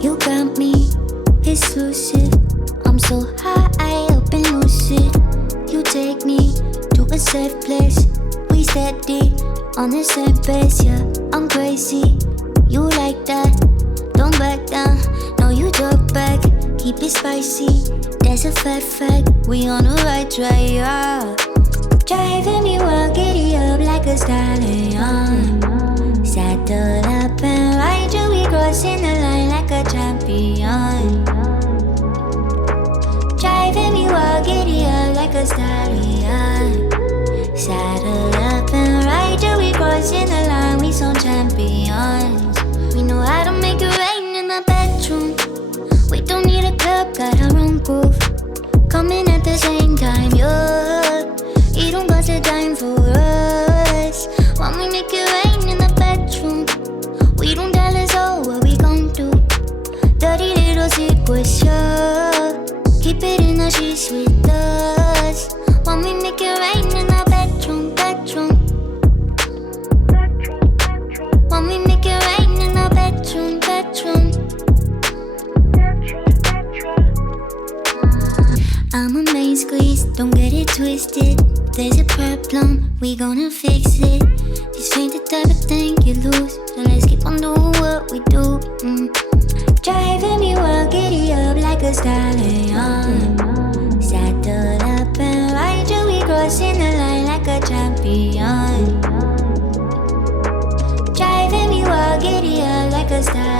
You got me exclusive. I'm so high up and lucid. You take me to a safe place. We steady on the same pace, yeah. I'm crazy, you like that. Don't back down, no you talk back. Keep it spicy, that's a fact. We on the right track, yeah. Driving me wild, giddy up like a stallion. Saddle up and ride you, we crossing the line like a champion. Driving me wild, giddy a stallion. Saddle up and ride till we crossing the line. We some champions. We know how to make it rain in the bedroom. We don't need a club, got our own groove. Coming at the same time, yeah. You don't got the time for us. When we make it rain in the bedroom, we don't tell us all what we gon' do. Dirty little secrets, yeah. Keep it in the sheets with us. When we make it rain in the bedroom, bedroom. When we make it rain in the bedroom, bedroom. I'm a main squeeze, don't get it twisted. There's a problem, we gonna fix it. This ain't the type of thing you lose, so let's keep on doing what we do. Driving me wild, giddy up like a stallion. Saddle up and ride till we crossing the line like a champion. Driving me wild, giddy up like a stallion.